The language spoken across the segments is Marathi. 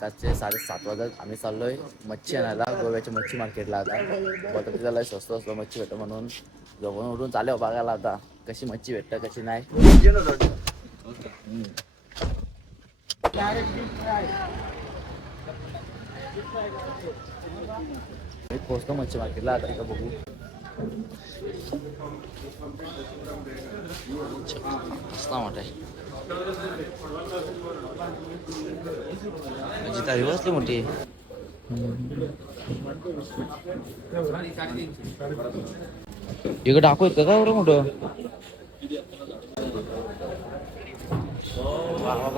आताचे 7:30 वाजत आम्ही चाललोय मच्छी आणायला गोव्याच्या मच्छी मार्केटला. आता बघा त्याला स्वस्त स्वस्त मच्छी भेटतं म्हणून जवळून उठून चालू बघायला आता कशी मच्छी भेटतं कशी नाही. पोचतो मच्छी मार्केटला आता इथं बघू. मस्त मोठा आहे तारी बसली मोठी. इकडे डाकू येतं का बरं मोठं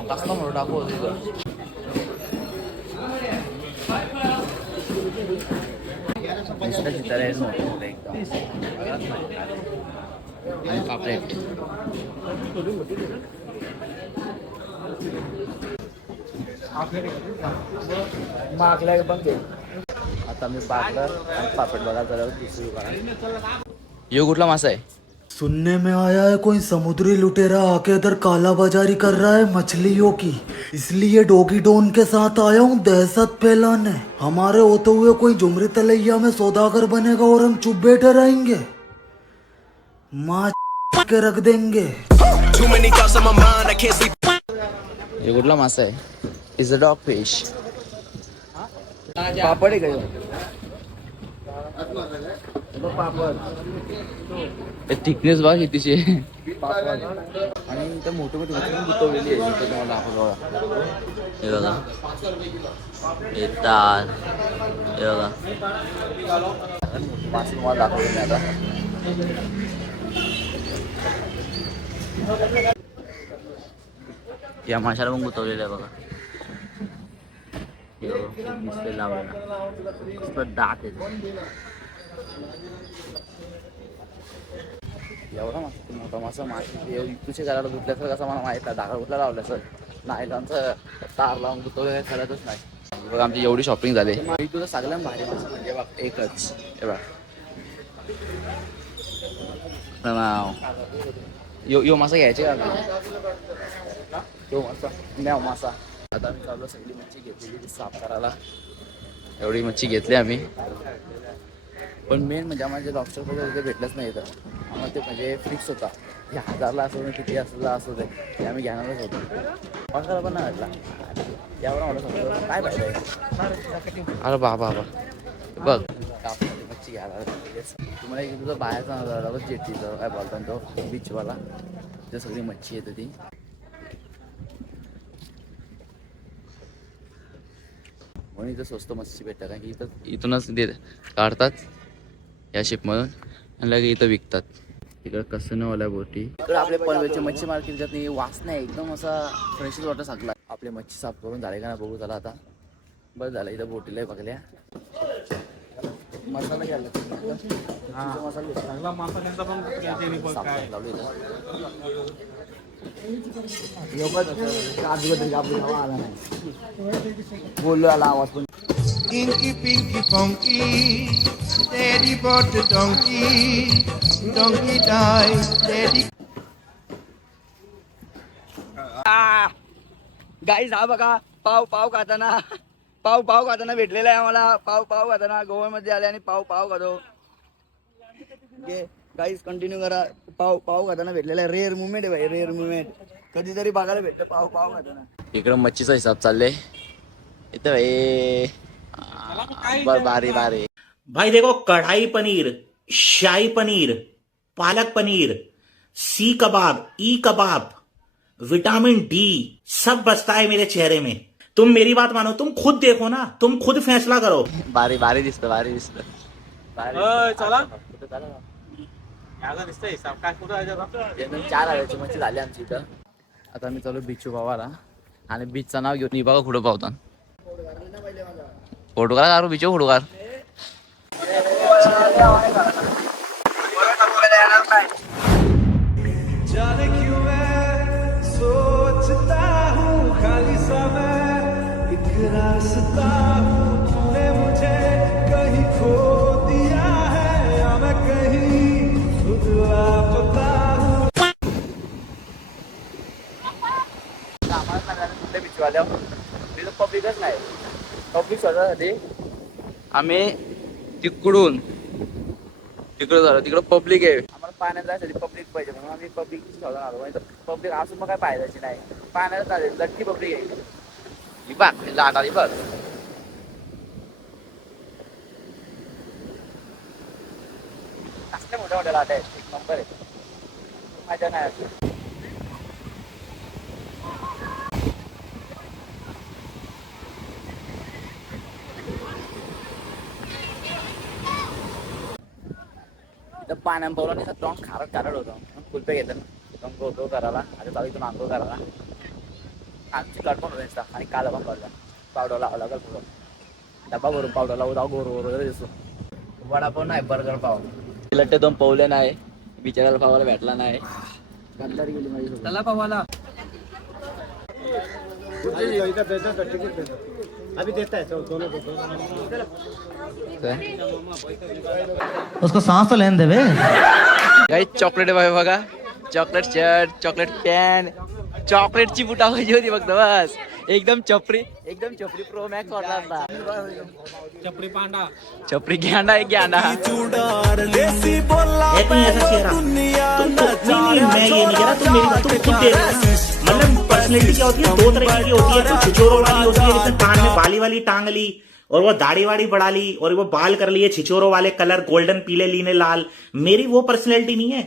कसला मोठं डाकू होतं चित्र मोठं एकदम आणि पापलेट. मागल्या पण घे आता मी बागला आणि पापड बघा जरा दुसरी दुकान. यो कुठला मासा आहे. सुनने में आया है कोई समुद्री लुटेरा आके इधर काला बाजारी कर रहा है मछलियों की, इसलिए डॉगी डॉन के साथ आया हूँ दहशत फैलाने. हमारे होते हुए कोई झुमरी तलैया में सौदागर बनेगा और हम चुप बैठे रहेंगे. माँ के रख देंगे. हे कुठला मासा आहे. Is a dog fish. पापड आहे का पापड. थिकनेस बघ कितीची आणि इथं मोठे मोठे गुतवलेली आहे. तुम्हाला दाखवलं हे बघा येतात हे बघा मासे तुम्हाला दाखवले मी आता. या माशाला पण गुतवलेलं आहे बघा. लावलेला दात एवढा मासा मोठा मासा मासे तुझ्या घराला गुतल्याचं कसं मला माहित आहे. डागा कुठला लावलं सर नाही त्यांचं तार लावून गुतवलं काही खरंच नाही. बघा आमची एवढी शॉपिंग झाली. तुझं सगळ्यात भारी मासा म्हणजे बघ एकच हे बघ यो मासा घ्यायचे का यो मासा म्याव मासा. आता आम्ही चाललो सगळी मच्छी घेतलेली साफ करायला. एवढी मच्छी घेतली आम्ही पण मेन म्हणजे आम्हाला जे लॉबस्टर वगैरे भेटलंच नाही इथं. आम्हाला ते म्हणजे फिक्स होता की 1000ला असो किती असलं असू दे ते आम्ही घेणारच होतो. पावसाला पण नाही भेटला यावर मला समजलं काय पाहिजे. अरे बाबा बघ कापमध्ये मच्छी घ्यायला तुम्हाला एक तुझं बाहेरचा नजारा जेटीचं काय बोलतो तो बीचवाला ते सगळी मच्छी येते ती. म्हणून इथं स्वस्त मच्छी भेटतात कारण की इथूनच काढतात या शिपमधून आणि लगे इथं विकतात. तिकडं कसनवाल्या बोटी इकडे आपल्या पनवेलचे मच्छी मार्केटच्यात वास नाही एकदम असा फ्रेशच वाटत सगळा. आपले मच्छी साफ करून झाले का ना बघू चला आता. बस झालं इथं बोटीला बघल्या मसाला घ्यायला बोललो आला आवाज पण. Inky Pinky Funky, Daddy bought the donkey, donkey died, Daddy. Guys हा बघा पाव खाताना भेटलेला आहे आम्हाला. पाव खाताना गोव्यामध्ये आले आणि पाव खातो. गाईज कंटिन्यू करा. पाव खाताना भेटलेला आहे. रेअर मुवमेंट आहे भाई रेअर मुवमेंट. कधीतरी बघायला भेटतं पाव खाताना. इकडं मच्छीचा हिसाब चाललंय इथं भाई बारी. भाई देखो कढ़ाई पनीर, शाही पनीर, पालक पनीर, सी कबाब, ई कबाब, विटामिन डी सब बचता है मेरे चेहरे में. तुम मेरी बात मानो, तुम खुद देखो ना, तुम खुद फैसला करो. भारी दिसतं चला 4,000ची मच्छी झाली आमची इथं. आता आम्ही चालू बीच पावाला आणि बीचचं नाव घेऊन बघा कुठं पावतात. फोटो काढ बीच फोटो काढ. पब्लिकच नाही. पब्लिक शोधण्यासाठी आम्ही तिकडून झालो. तिकडं पब्लिक आहे. आम्हाला पाण्यात जायसाठी पब्लिक पाहिजे म्हणून आम्ही पब्लिक शोधून आलो. पब्लिक असून मग काय फायद्याची नाही. पाण्यात चालेल लटकी पब्लिक आहे. ही बघ लाट आली बघ. असल्या मोठ्या मोठ्या लाट आहेत. एक नंबर आहे. मजा नाही अशी. पाण्यात बोलून तोंड खारट होतं. कुल्पे घेतात तोंड होतो करायला. आता चालू इथून आंघोळ करायला. आमची कट पण होते आणि काला पण काढला. पावडर लावा लागल पुढं. डबा भरून पावडर लावू जाऊ गोर दिसतो. वडापाव नाही बर्गर पाव. लट्टे 2 पवले नाही. बिचाराला पावाला भेटला नाही. गद्दारी गेली माझी. चला पावाला अभी देता है दोनों को. उसको सांस तो लेने देवे. काही चॉकलेट आहे बघा. चॉकलेट शर्ट, चॉकलेट पॅन, चॉकलेटची बुटा पाहिजे होती फक्त बस. एकदम चपरी प्रो मॅक्स वाटला असता. चपरी गॅंडा एक गॅंडा. है कोई ऐसा चेहरा नहीं, मैं ये नहीं कह रहा. तुम मेरी बात खुद देख रहे हो. मतलब पर्सनैलिटी क्या होती है? 2 तरह की होती है. छिछोरो वाली होती है जिसने कान में बाली वाली टांग ली और वो दाढ़ी वाड़ी बढ़ा ली और वो बाल कर लिए छिछोरो वाले कलर गोल्डन पीले लीने लाल. मेरी वो पर्सनैलिटी नहीं है.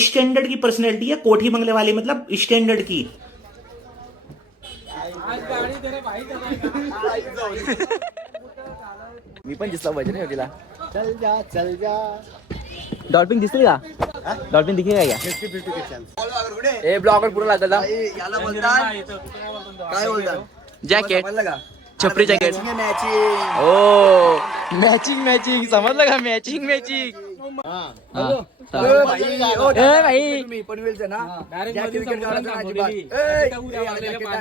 स्टैंडर्ड की पर्सनैलिटी है. कोठी बंगले वाली मतलब स्टैंडर्ड की. मी पण दिसला पाहिजे ना तिला. चल जा. डॉल्फिन दिसली का? डॉल्फिन दिखेल का? 50-50 के चान्स. ए ब्लॉगर पूर्ण लागला. याला बोलतात काय बोलतात जॅकेट, समजलं का? छपरी जॅकेट. मॅचिंग. ओ मॅचिंग समजलं का? मॅचिंग. भाई तुम्ही पनवेलचे ना जॅकेट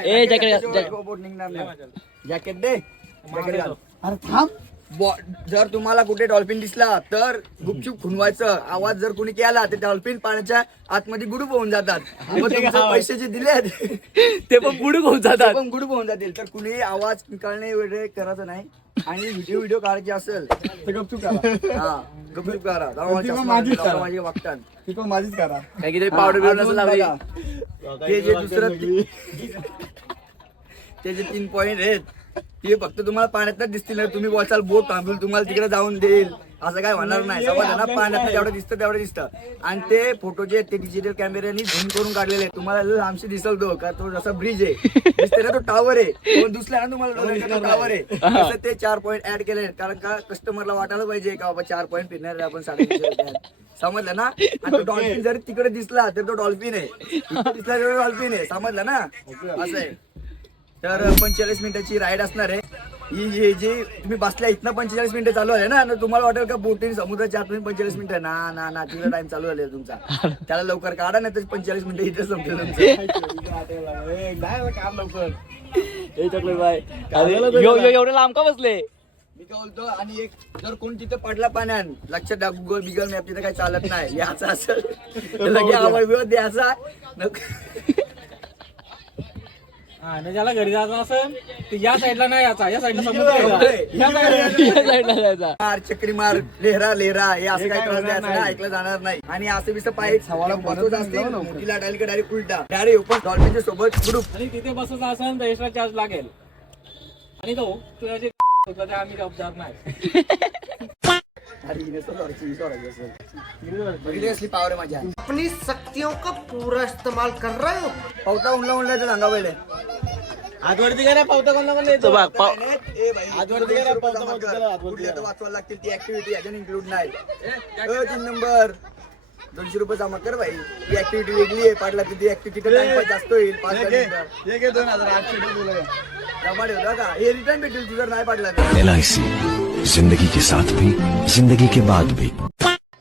ए जॅकेट निघणार नाही. जॅकेट दे. जॅकेट घाल. अरे थांब. जर तुम्हाला कुठे डॉल्फिन दिसला तर गुपचूप खुणवायचं. आवाज जर कोणी केला तर डॉल्फिन पाण्याच्या आतमध्ये गुडूप होऊन जातात. मग तुमचे पैसे जे दिले ते पण बुडूक होऊन जातात. पण गुडूप होऊन जातील. तर कुणी आवाज करणे वगैरे करायचं नाही. आणि व्हिडिओ काढायचे असेल तर गपचूप करा. हा गपचूप करा. माझी वागतात ती पण माझीच करा. काही तरी पावडर बिवडर नसेल लावली. ते जे दुसरं ते जे 3 पॉइंट आहेत ते फक्त तुम्हाला पाण्यातच दिसतील. तुम्ही बोलचाल बोट थांबून तुम्हाला तिकडे जाऊन देईल असं काय होणार नाही. समजलं ना? पाण्यात जेवढं दिसतं तेवढं दिसतं. आणि ते फोटो जे ते डिजिटल कॅमेऱ्यानी झूम करून काढलेले तुम्हाला लांबशी दिसल. तो का तो जसा ब्रिज आहे दिसते ना तो टावर आहे. तो दिसला ना तुम्हाला टावर आहे. तसं ते 4 पॉइंट ऍड केले. कारण का कस्टमरला वाटायला पाहिजे का बाबा 4 पॉइंट फिरणार आपण 350 रुपयात. समजलं ना? आणि तो डॉल्फिन जर तिकडे दिसला तर तो डॉल्फिन आहे. दिसला तर डॉल्फिन आहे. समजलं ना? असं आहे. तर 45 मिनिटाची राईड असणार आहे. ही जे तुम्ही बसल्या इथनं 45 मिनिटं चालू आहे ना. तुम्हाला वाटेल का बोटीने समुद्राच्या आतून 45 मिनिटं ना तिकडे टाइम चालू झाले तुमचा. त्याला लवकर काढा नाही तर 45 मिनिटं इथे संपतील तुमचं. काम लवकर. ए चॉकलेट बाय एवढे लांब का बसले? मी काय बोलतो. आणि एक जर कोण तिथं पडला पाण्यात लक्षात द्या. गुगल बिगल मॅप तिथं काही चालत नाही. याचा असेल लगे आवाज द्यायचा. ज्याला घरी जायचं असेल तर या साईडला नाही याचा. या साईडला समुद्र मार चक्री मार लेहरा हे असं काही त्रास द्यायचं नाही. ऐकलं जाणार नाही. आणि असं बिसं पाय बसवत असतील मोठी लाट आली का डायरेक्ट उलटा डायरेक्ट ओपन डॉल्फिनच्या सोबत ग्रुप. आणि तिथे बसायचं असेल तर एक्स्ट्रा चार्ज लागेल. आणि तो तुला जे आम्ही जबाबदार नाही. पावर आहे माझ्या. अपनी शक्तियों का पूरा इस्तेमाल कर रहे हो. पावता उडला तर सांगा पहिले. आजवरती काय पावता कोणा कोण येतो बघ पाव वाचवायला लागतील ती ऍक्टिव्हिटी याच्यात इन्क्लूड नाही. 3 नंबर 200 रुपये जमा कर भाई. ती ऍक्टिव्हिटी वेगळी आहे. पाडला ती ऍक्टिव्हिटी जास्त होईल. 5,000 जमा ठेवला का हे रिटर्न भेटेल तू जर नाही पाडला तर. LIC जिंदगी के साथ भी जिंदगी के बाद भी.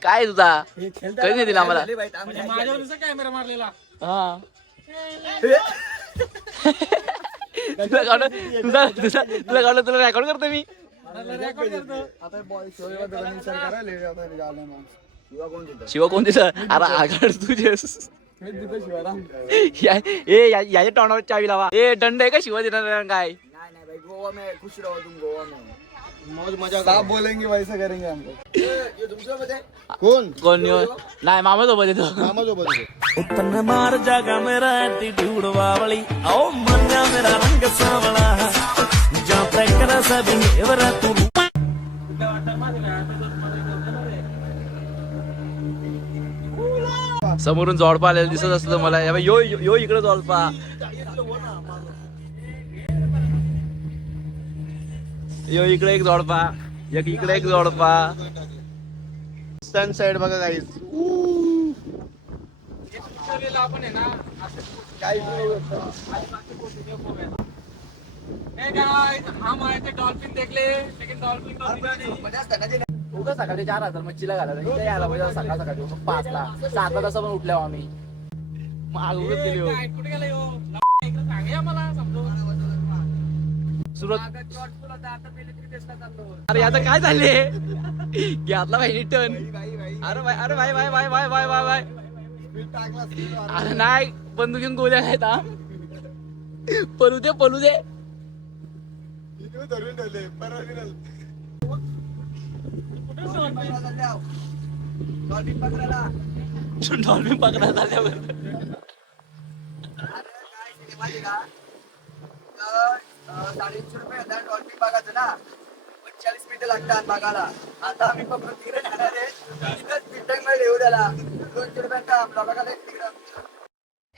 काय तुझा कधी नाही दिला आम्हाला. माझ्यावर कॅमेरा मारलेला. हा तुला काढलं तुला रेकॉर्ड करतो मी. शिवा कोण तिथं? अरे आघाड तुझे याच्या तोंडावर चावी लावा. ए दंड आहे का शिवा देणार काय? नाही नाही भाई, गोवा में खुश रहो तुम, गोवा में. आप बोलेंगे वैसा करेंगे हम लोग. ये तुमच्यामध्ये कोण कोण नाही मामा सोबत येतो. मामा जो बोलतो समोरून जोडपा आलेला दिसत असलं मला. यो यो इकडे जोडपा. यो इकडे एक जोडपा, एक इकडे एक जोडपा. सनसेट बघा गाईस. आपण आहे ना हम आए थे डॉल्फिन देख ले, लेकिन डॉल्फिन को दिखा नहीं. उगा सकाळी 4,000 मच्छीला घालायला इथे यायला पाहिजे. सकाळ सकाळी 5ला 7ला तसं पण उठल्यावर आम्ही मग उगत गेली हो. कुठे गेला यो? इकडे सांगा मला समजून. सुरत. आता पहिले तरी टेस्टला चाललो. अरे आता काय झाले? घातला पाहिजे टन. अरे भाई अरे भाई भाई भाई भाई भाई भाई भाई. अरे नाही बंदुकीन गोळ्या आहेत हा. पळू दे पळू दे. डॉल्फिन पकडायला. डॉल्फिन पकडायला झाल्यावर माहिती का? 350 रुपये हजार डॉल्फिन बघायचं ना, 40 मिनिटं लागतात बघायला. आता आम्ही पकडून तिकडे जाणार आहे. इथंच मिनिटांमध्ये येऊ त्याला 200 रुपये काम बघायला तिकडं.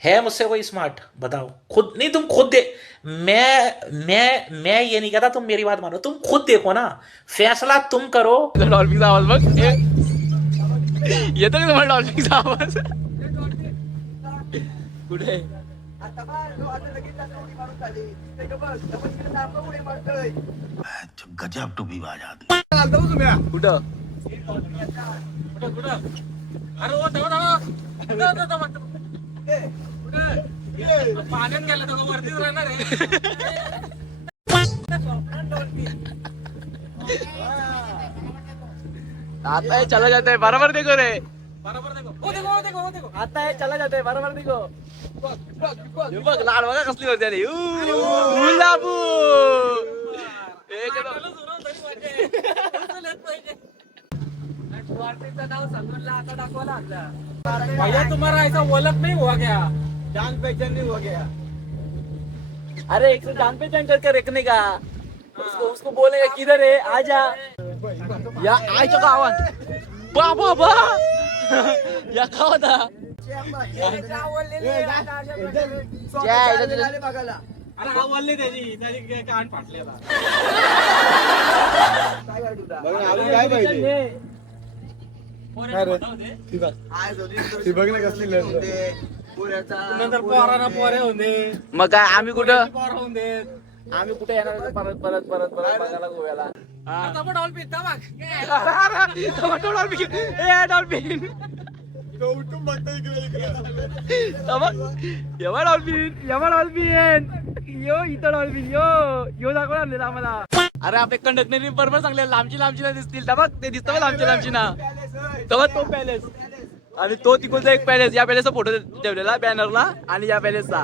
है मुझसे कोई स्मार्ट? बताओ खुद. नहीं तुम खुद दे. मैं ये नहीं कहता, तुम मेरी बात मानो. तुम खुद देखो ना, फैसला तुम करो. डॉल्फिनचा आवाज बघ. येतो का तुम्हाला डॉल्फिनचा आवाज? कुठे? आता बघ, आता लगेच आता उडी मारून खाली. ते गं बघ, डबल तिकडे थांबा, उडी मारतोय. गजब टूबी बाज कुठं? अरे ओ तेव्हा पाण्यात गेलं तर वरतीच राहणार आहे. आता ये चला जाता है बराबर देखो रे. बरोबर देखो. ओ देखो, ओ देखो, ओ देखो. आता ये चला जाता है बराबर देखो. हे बघ लाड बघा कसली होती अरे. गुलाबू. एकदम चला सुरू तरी पाहिजे. चलत पाहिजे. वरतीचं नाव समजलं आता दाखवायला लागला. भैया तुम्हारा ऐसा वलक नहीं हुआ क्या? जान पहचान नहीं हो गया. अरे एक से जान पहचान करके रखने का. उसको बोलेगा किधर है आजा. या आयचं का आवाज? बाबा बा या का होता? बघायला अरे हा वल्ली त्याची कान फाटले आता. काय करत होता? अजून काय पाहिजे? ती बघ ना कसली नंतर पोरांना पोरे होऊन दे. मग काय आम्ही कुठं पोर होऊन दे. आम्ही कुठे येणार आहे परत परत परत परत बघायला गोव्याला. आता पण डॉल्फिन तबाक. डॉल्फिन ए डॉल्फिन उठून बघता इकडे एवढा डॉल्फिन यो इथं डॉल्फिन यो दाखवून आणलेला आम्हाला. अरे आपले कंडक्टरनी बरोबर सांगले लांबची लांबची ना दिसतील. बघ ते दिसतं लांबची लांबची ना. तेव्हा तो पॅलेस आणि तो तिकडचा एक पॅलेस. या पॅलेसचा फोटो ठेवलेला बॅनरला आणि या पॅलेसचा.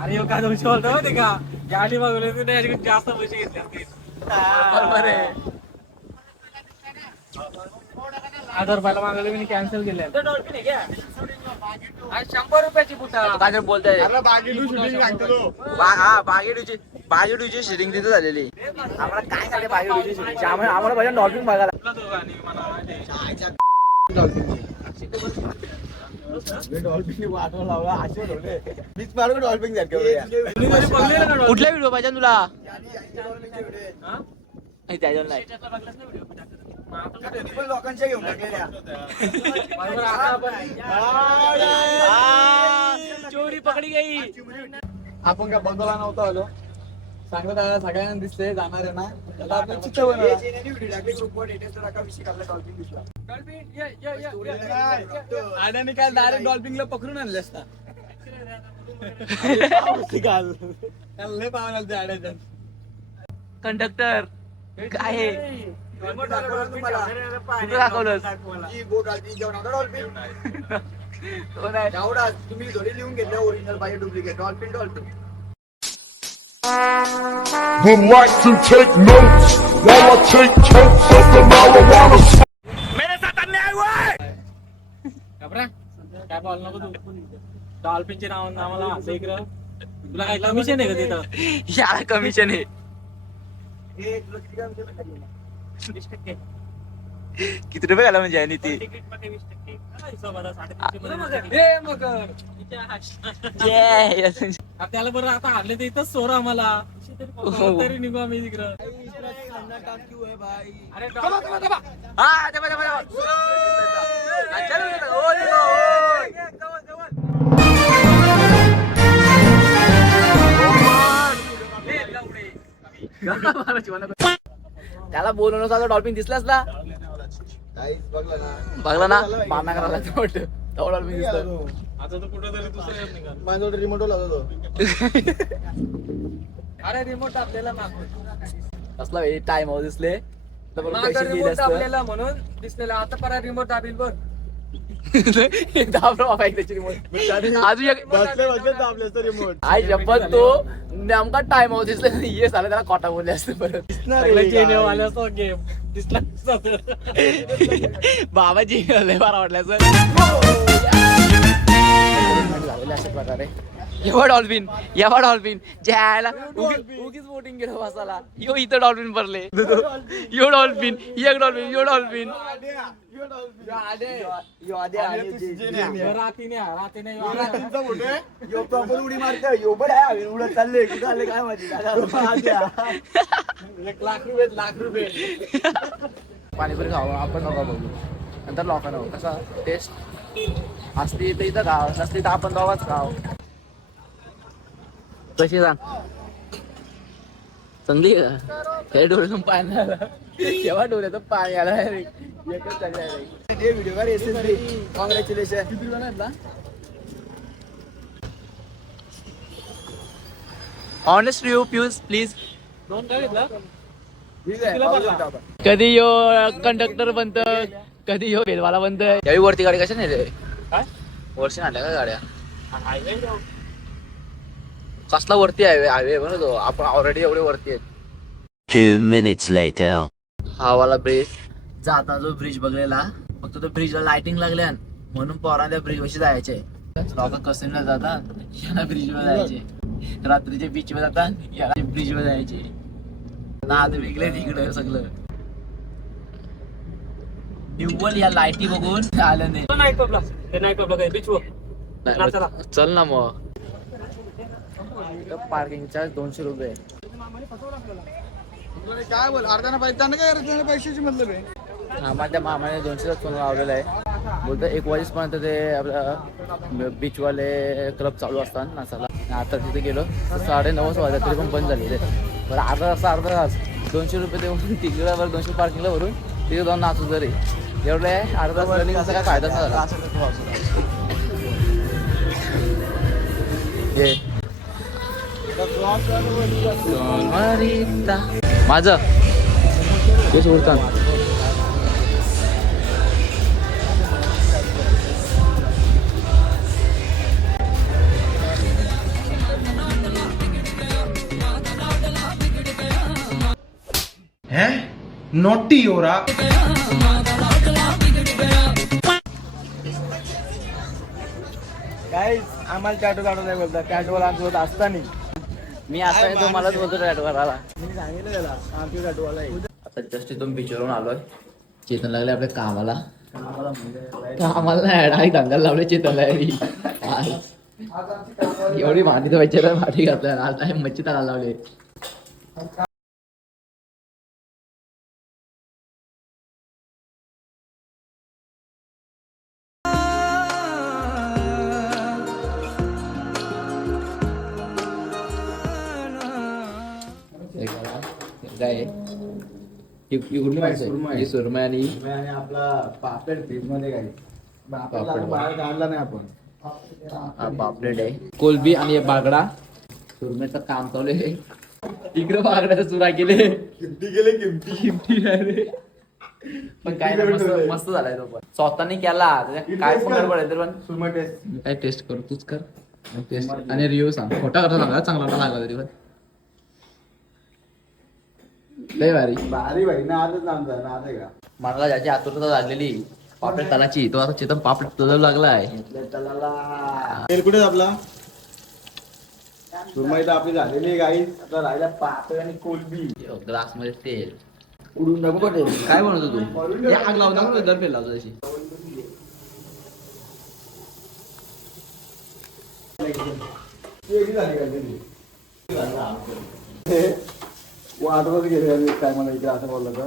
अरे यो काय दोनशे बोलतो माहिती का? गाडी मागवली होती त्याची जास्त पैसे घेतले असतील. बरोबर आहे. 1000 रुपयाला मागवले मी कॅन्सल केले. डॉल्फिन आहे क्या? 100 रुपयाची पुटा. काय ते बोलताय? बागेतून शूटिंग लागतो. हा बागेडूची शूटिंग तिथे झालेली. आम्हाला काय झाले बागेडूची शूटिंग? आम्हाला पाहिजे डॉल्फिन बघायला. डॉल्फिन वाटव लावला असे होते. बीच मारून डॉल्फिन सारखं. कुठला व्हिडिओ पाहिजे तुला? त्याच्यावर नाही. पण लोकांच्या घेऊन टाकलेल्या. चोरी पकडी गई. आपण काय बंगला नव्हता आलो. सांगत दादा सगळ्यांना दिसते जाणार आहे ना. त्याला आपलं चित्र बनवलं. आड्याने काय डायरेक्ट डॉल्फिनला पकडून आणले असता. त्याला लय पावन आलं त्या आड्याच्या. कंडक्टर काय आहे? Remote दाखवलं तुम्हाला. कुठं दाखवलंस? ही बोट आली, जेव्हा नव्हता डॉल्फिन. कोण आहे? तेवढाच तुम्ही थोडी लिहून घेतलं ओरिजिनल पाहिजे duplicate dolphin dolphin. Would like to take notes while I take totes of the marijuana. घाबरा. काय बोल नको तू डॉल्फिनचे नाव आम्हाला असं इकडं तुला काय कमिशन आहे का तिथं याला कमिशन आहे. हे तुला किती काय म्हणजे 20%. किती रुपये घाला म्हणजे आणि ती तिकीट मध्ये 20%. काय हिशोबाला 3.5 मध्ये. त्याला बरं आता हारले तर इथंच सोर आम्हाला तरी निघू आम्ही तिकडं. अरे हा, दबा, दबा, दबा. चल, ओ, निघा, ओ. त्याला बोलवून साधा डॉल्फिन दिसलाच ना. काहीच बघलं ना. बघला ना बाणा करायला वाटतं डॉल्फिन दिसलं. आता तर कुठं तरी दुसरं निघाल. माझ्याकडे रिमोट होता तो. अरे रिमोट आपल्याला कसला टाइम आवर दिसले तर बरोबर पैसे गेले रिमोट असतं. आपल्याला म्हणून दिसलेला आता परत रिमोट दाबील बघ. दाबलो बाबा एकदाची रिमोट. अजून एक बसले दाबले असतं रिमोट. आई शपथ तो नेमका टाइम आवर दिसले ये साला त्याला खोटा बोलले असते परत. सगळे चेनेवाले असतो गेम दिसला बाबा जी लय बारा वाटल्या सर झालेले अशा प्रकारे. एवढा डॉल्फिन ज्याला उगीच बोटिंग केलं बसाला. यो इथं डॉल्फिन भरले. यो डॉल्फिन एक डॉल्फिन यो डॉल्फिन रातीने यो प्रॉपर उडी मारतोय. यो बड आहे हवेत उडत चालले. कुठं आले काय माहिती. ₹1,00,000 पाणीपुरी खावं आपण नका बघू नंतर लोकांना बघू कसा टेस्ट असली तर इथं खाव नसली तर आपण दोघाच खाव. कशी सांग चांगली का हे डोळ्यातून पाणी आलं केव्हा डोळ्यातून पाणी आलं एकच चांगलं आहे. हे व्हिडिओ का SSB कॉंग्रॅच्युलेशन. किती जण आहेत ना ऑनेस्ट रिव्ह्यू प्लीज. दोन काय घेतलं कधी यो कंडक्टर बनत कधी यो बेलवाला बनत. यावेळी वरती गाडी कशा नेले काय वर्षी आणल्या का गाड्या हायवे कसला वरती हायवे म्हणतो आपण ऑलरेडी एवढे वरती आहेत. 2 minutes later. हा वाला ब्रिज जाता जो ब्रिज बघलेला फक्त तो ब्रिजला लाइटिंग लागल्या म्हणून पोरांना त्या ब्रिज वरती जायचे. लोक कसिनला जातात याला ब्रिज वर जायचे. रात्रीचे बीच वर जातात याला ब्रिज वर जायचे. नाद वेगळे तिकडे सगळं निव्वल या लाईटी बघून आलं नाही. नाईट क्लबला ते नाईट क्लबला काय बीच वर चला. चल ना मग पार्किंगचा 200 रुपये. काय बोल अर्ध्याना पैसे काय पैशाची मतलब आहे. माझ्या मामाने 200च फोन लावलेला आहे. बोलतो 1 वाजेपर्यंत ते आपलं बीचवाले क्लब चालू असतात नाचायला. आता तिथे गेलो तर 9:30 वाजता तरी पण बंद झालेले. बरं अर्धा तास 200 रुपये देऊन तिकडे 200 पार्किंगला भरून तिथे जाऊन नाचू तरी एवढं आहे. अर्धा तास रनिंग असा काय फायदाच नाही झाला. माझं तेच उरतात. नोटी हो रहा. काय आम्हाला टॅटो काढून नाही बोलतात. टॅटोवाला आमच्यासोबत असताना मी आता तो मलाच बोलतो टॅटूवाला. मी सांगितलं त्याला आमची टॅटोवाला आहे. आता जस्ट इथून बीचवरून आलोय. चेतन लागले आपल्या कामाला नाही डायरेक्ट दंगाला लावले चेतनला. एवढी भांडी तर व्हायची भांडी घातल्या आता मच्छी त्याला लावले. काय कुठली माणसं सुरमई आणि आपला पापलेट फ्रीज मध्ये काय बाहेर काढला नाही आपण. पापलेट आहे कोलबी आणि बागडा सुरमईचं काम चालू आहे. इकडे मागण्याचा चुरा केले किमती गेले किमती पण काय नाही, मस्त मस्त झालाय तो पण स्वतःने केला त्याच्या काय पण गडबड आहे तर पण सुरमा टेस्ट मी काय टेस्ट करू तूच कर टेस्ट आणि रिव्ह्यू सांग खोटा करता सांगा चांगला लागला तरी पण लय भारी भारी भाई ना आजच नामचा ना आता का मला ज्याची आतुरता लागलेली पापलेट तलाची तो आता चेतन पापलेट तलव लागलाय तेल कुठे आपला सुरमा इथं आपली झालेली आहे गाई आता राहिला पापड आणि कोलबी ग्लास मध्ये तेल उडून नको पण काय म्हणतो तू हे आग लावू नको दर फेल लावतो तशी आठवत गेले काय मला इकडे असं बोललं तर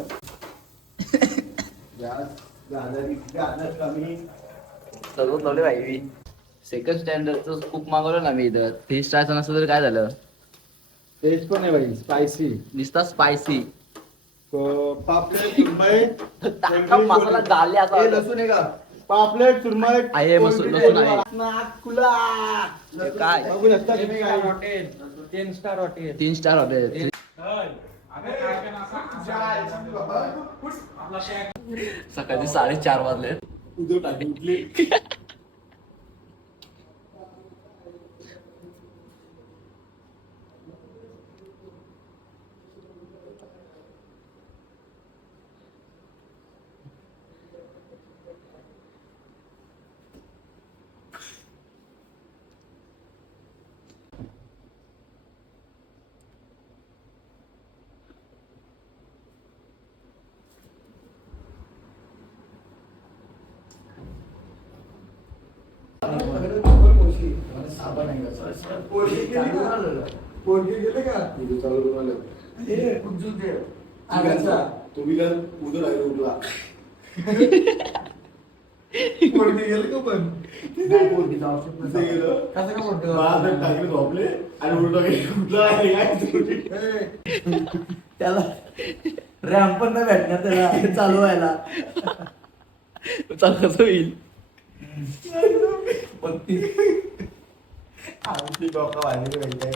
कमी सर्व लावले भाई सेकंड स्टँडर्डचं कुक मागवलं ना मी इथं 3 स्टारचं नसतं तर काय झालं टेस्ट पण आहे भाई स्पायसी नुसता स्पायसी पापलेट सुरमई मसाला गाले आता लसूण आहे का पापलेट सुरमई आहे, लसूण आहे. नागपुला काय बघू शकता तुम्ही काय 10 स्टार हॉटेल 3 स्टार हॉटेल सकाळी 4:30 वाजले उद्या टाकी उठली पोरगी गेले का चालू तुम्हाला तुम्ही उद्या राहिले उठला पोरगी गेले का पण गेलं कसं का म्हणतो टाकले झोपले आणि उठला त्याला रॅम्प पण नाही भेटणार त्याला चालू व्हायला चाल कसं होईल पण ती डोका वाढली